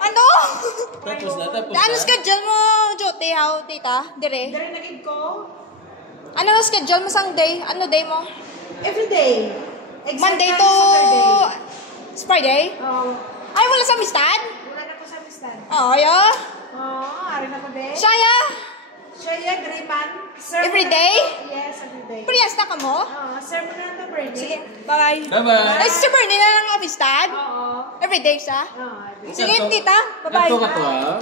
Ano? Tapos na. Ano schedule mo, Jote? How, tita? Dire? Dire naging ko? Ano schedule mo sang day? Ano day mo? Every day. Monday to Friday? Oo. Ay, wala sa amistad? Wala na ko sa amistad. Oo, ya. Oo, ari na ko din. Shaya? Shaya, Griman. Every day? Yes, every day. Priyas na ka mo? Oo, serve mo na ito, Bernie. Sige, bye. Bye-bye. Ay, si Bernie na lang amistad? Oo. Every day siya? Oo, every day. Sige, tita. Bye-bye. Ito ka to, ha?